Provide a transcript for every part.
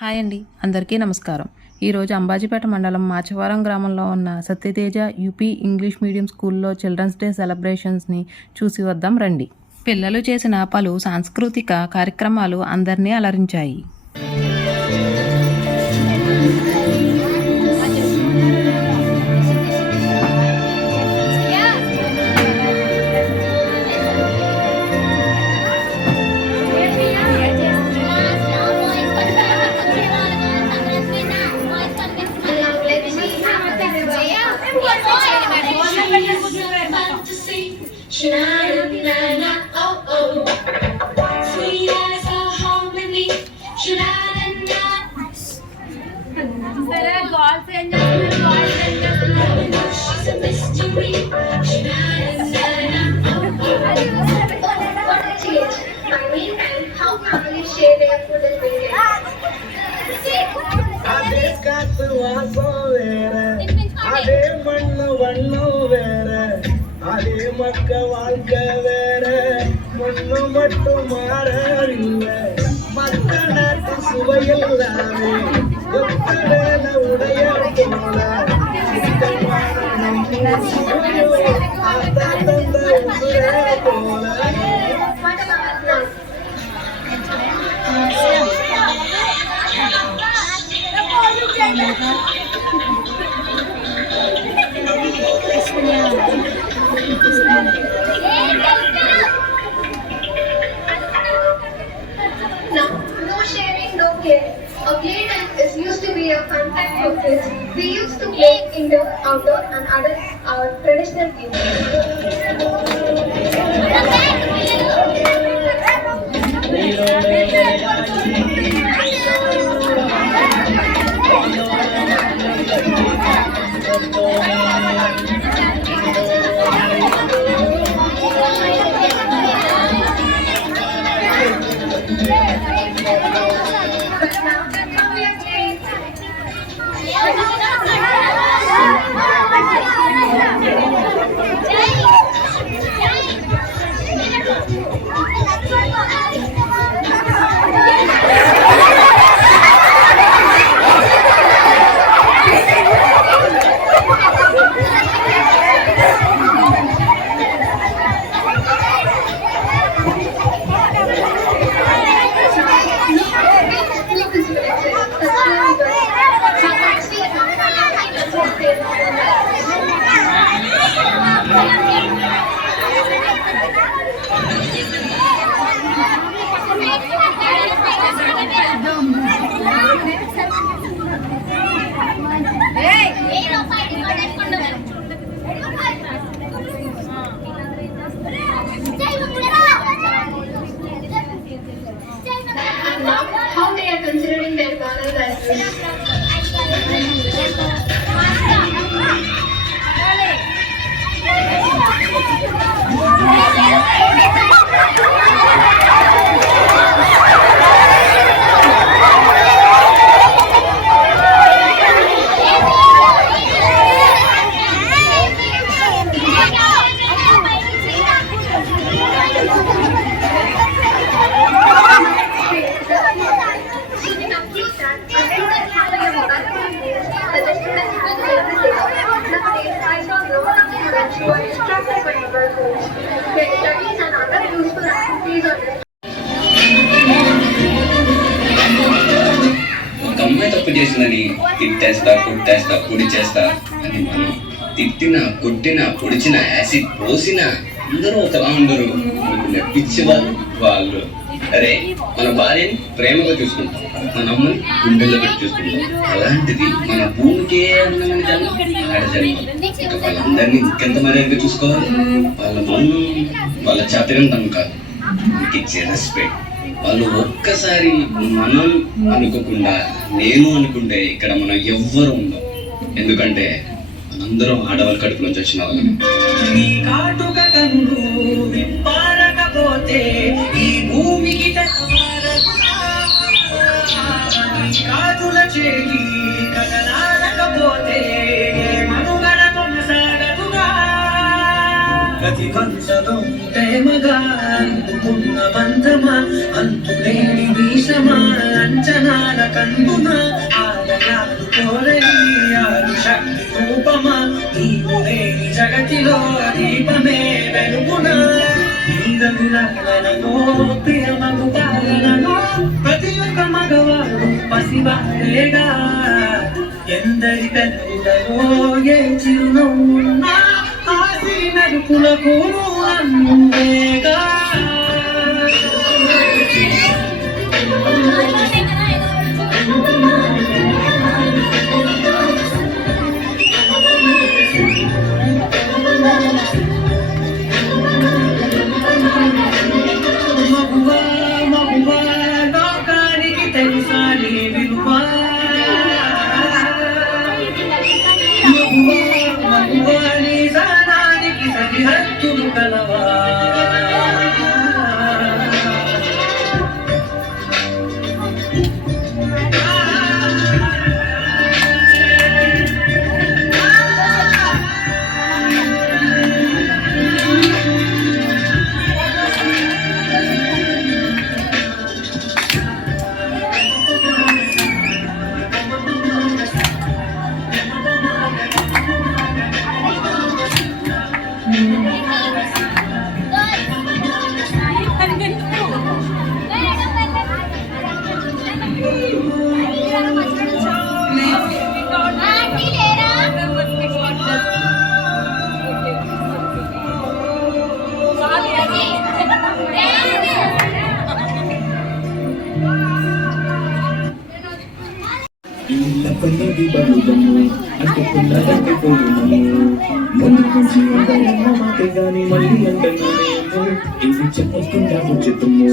Hi అండి, అందరికీ నమస్కారం. ఈరోజు అంబాజీపేట మండలం మాచవరం గ్రామంలో ఉన్న సత్యతేజ యూపీ ఇంగ్లీష్ మీడియం స్కూల్లో చిల్డ్రన్స్ డే సెలబ్రేషన్స్ని చూసి వద్దాం రండి. పిల్లలు చేసిన పలు సాంస్కృతిక కార్యక్రమాలు అందరినీ అలరించాయి. అదే కాసు వాసం వేరే, అదే మಣ್ಣు వన్నం వేరే, అదే మక్క வாழ்க்க వేరే, மண்ணு மட்டும் மாறில்லை. மக்க நாட்டு சுவையில்லாமே ஒத்தவேல உடைய போல ஆத்தா தந்த உசுரே போல. Now, no sharing, no caring. A playtime is used to be a fun time for kids. We used to play indoor, outdoor, and other our traditional games. తిట్టేస్తా కొట్టేస్తా పొడి చేస్తా అని మనం తిట్టినా కొట్టినా పొడిచినా యాసిడ్ పోసినా అందరూ ఒకలా ఉండరు. మనకు నప్పించే వాళ్ళు అరే మన భార్యని ప్రేమగా చూసుకుంటాం, మన అమ్మని గుండెల్లో పెట్టి చూసుకుంటాం. అలాంటిది మన భూమికే అందమైన జన్మ ఆడ జన్మ. ఇక వాళ్ళందరినీ ఇంకెంత మర్యాదగా చూసుకోవాలి. వాళ్ళ మన్ను వాళ్ళ చాతుర్యం కాదు, మనకి ఇచ్చే రెస్పెక్ట్. వాళ్ళు ఒక్కసారి మనం అనుకోకుండా నేను అనుకుంటే ఇక్కడ మనం ఎవ్వరు ఉండం. ఎందుకంటే మనందరం ఆడవాళ్ళ కడుపు నుంచి వచ్చిన వాళ్ళం. ఈ భూమికి కాటుల చేయి కదలాడకపోతే మనుగడ కొనసాగదుగా. ప్రతి వంశలో ప్రేమగా అందుకున్న బంధమా, అంతులేని వీషమా, అంచనాల కందున ఆలయాలు కోరని ఆరు శక్తి రూపమా, నీవు లేని జగతిలో దీపమే వెలుగునా. ప్రియమగు పాలనలో ప్రతి ఒక్క మగవాడు పసివాడేగా. ఎందరి పెద్దలలో ఏ చిరునవ్వున్నా ఆసి మెరుపులకు నన్నుగా. పల్లవి బలుదము అంటుకున్నదంటే పోయినము ముందు నుంచి అందరేమో మాటే గాని మళ్ళీ అంటున్నామేమో ఇది చెప్పకుండా ఉచితము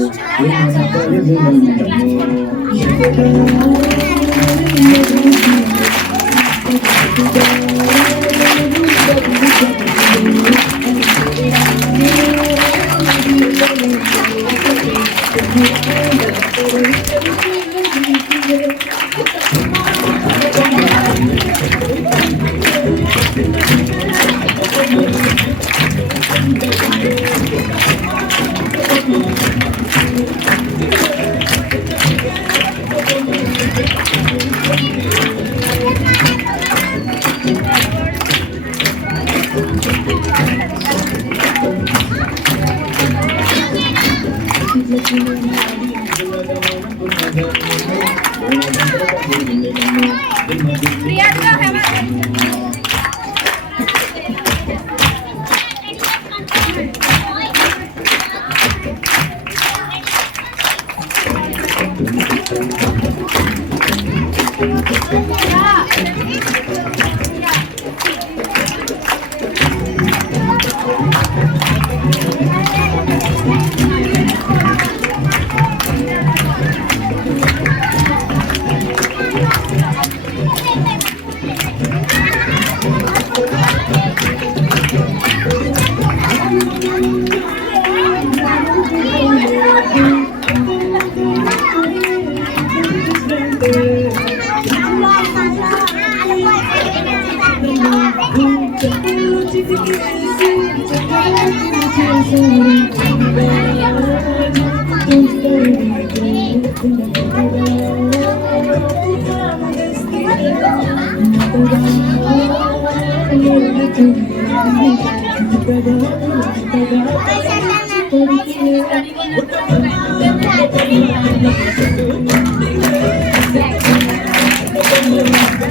Thank you.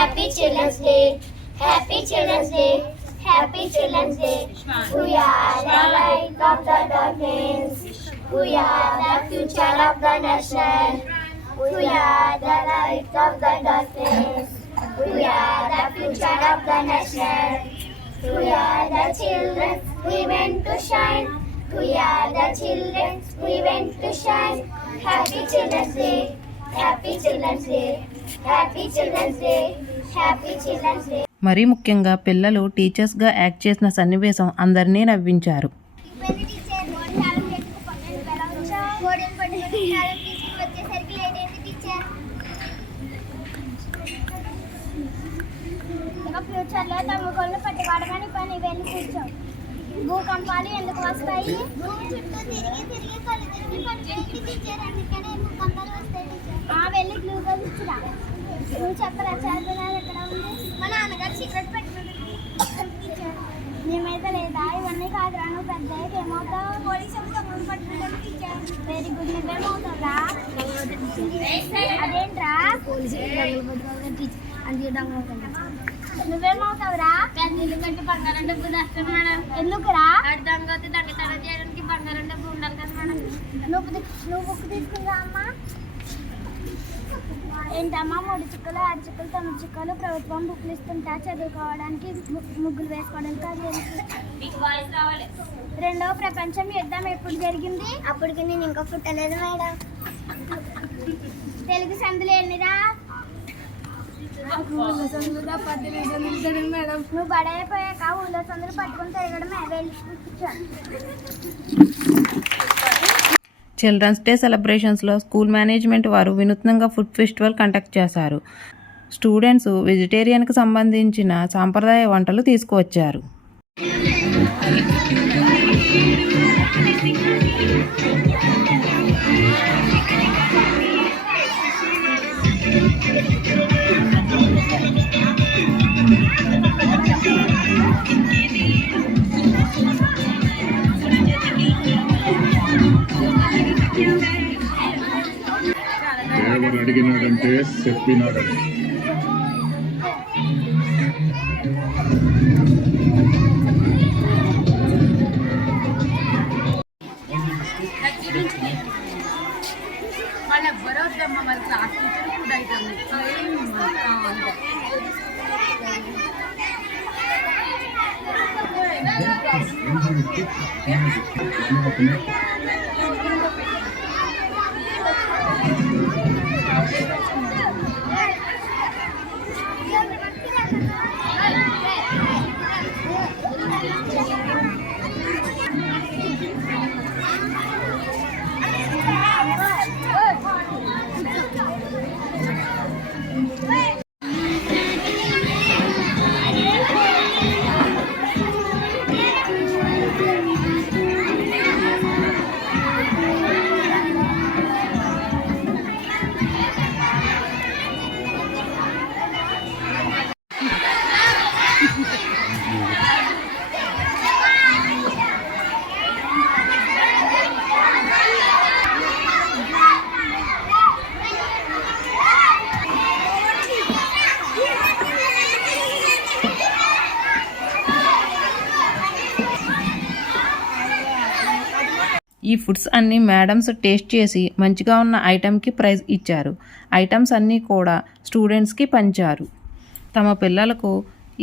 Happy Children's Day. Happy Children's Day. Happy Children's Day. We are the light of the darkness. We are the future of the nation. We are the light of the darkness. We are the future of the nation. We are the children, we went to shine. We are the children, we went to shine. Happy Children's Day. Happy Children's Day. Happy Children's Day. Happy Children's Day. మరీ ముఖ్యంగా పిల్లలు టీచర్స్గా act చేసిన సన్నివేశం అందరినీ నవ్వించారు. ఫ్యూచర్లో తమ్ముకోళ్ళు పట్టుకోవడమని పని వెళ్ళి కూర్చో. భూకంపాలు ఎందుకు వస్తాయి? భూమి చుట్టూ తిరిగి తిరిగి కళ్ళు తిరిగి పట్టుకుంటే టీచర్ అందుకనే భూకంపాలు వస్తాయి టీచర్. వెళ్ళి గ్లూకోజ్ ఇచ్చిరా. నువ్వు చెప్పరా చార్మినార్ ఎక్కడ ఉంది? మా నాన్నగారు సీక్రెట్ పెట్టుకుంటారు టీచర్. మేమైతే లేదా ఇవన్నీ కాదురా, నువ్వు పెద్ద ఏమవుతావు? పోలీసు తమ్ముడు పట్టుకుంటాను టీచర్. Very good. నువ్వేమవుతావురా? అదేంట్రా అందుకే దొంగ. నువ్వేమవుతావురా? పెద్దలు కంటే బంగారం డబ్బు తెస్తాను మేడం. ఎందుకురా? దొంగ దొంగతనం చేయడానికి బంగారం డబ్బు ఉండాలి కదా మేడం. నువ్వు బుక్ తీసుకుందా అమ్మా? ఏంటమ్మా 3 చుక్కలు 6 చుక్కలు 9 చుక్కలు ప్రభుత్వం బుక్లు ఇస్తుంటా చదువుకోవడానికి ముగ్గులు వేసుకోవడానికి. అది రెండవ ప్రపంచం యుద్ధం ఎప్పుడు జరిగింది? అప్పటికి నేను ఇంకా పుట్టలేదు మేడం. తెలుగు సందులు ఎన్నిరా? మేడం. నువ్వు బడైపోయాక ఊళ్ళో సందులు పట్టుకుని తిరగడమే. వెళ్ళి చిల్డ్రన్స్ డే సెలబ్రేషన్స్లో స్కూల్ మేనేజ్మెంట్ వారు వినూత్నంగా ఫుడ్ ఫెస్టివల్ కండక్ట్ చేశారు. స్టూడెంట్స్ వెజిటేరియన్కి సంబంధించిన సాంప్రదాయ వంటలు తీసుకువచ్చారు. ఎవరు అడిగినాడంటే చెప్పినాడని. వాళ్ళెవ్వరూ వద్దమ్మా, మరి క్లాస్ టీచర్ ఫుడ్ ఐటమ్ ఈ ఫుడ్స్ అన్నీ మేడమ్స్ టేస్ట్ చేసి మంచిగా ఉన్న ఐటెంకి ప్రైజ్ ఇచ్చారు. ఐటమ్స్ అన్నీ కూడా స్టూడెంట్స్కి పంచారు. తమ పిల్లలకు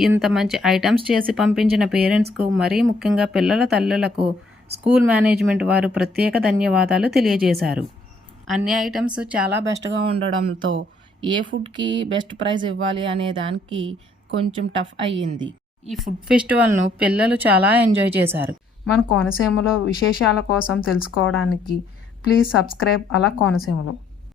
ఇంత మంచి ఐటమ్స్ చేసి పంపించిన పేరెంట్స్కు, మరీ ముఖ్యంగా పిల్లల తల్లులకు స్కూల్ మేనేజ్మెంట్ వారు ప్రత్యేక ధన్యవాదాలు తెలియజేశారు. అన్ని ఐటమ్స్ చాలా బెస్ట్గా ఉండడంతో ఏ ఫుడ్కి బెస్ట్ ప్రైజ్ ఇవ్వాలి అనే దానికి కొంచెం టఫ్ అయ్యింది. ఈ ఫుడ్ ఫెస్టివల్ను పిల్లలు చాలా ఎంజాయ్ చేశారు. మన కోనసీమలో విశేషాల కోసం తెలుసుకోవడానికి ప్లీజ్ సబ్స్క్రైబ్ అలా కోనసీమలో.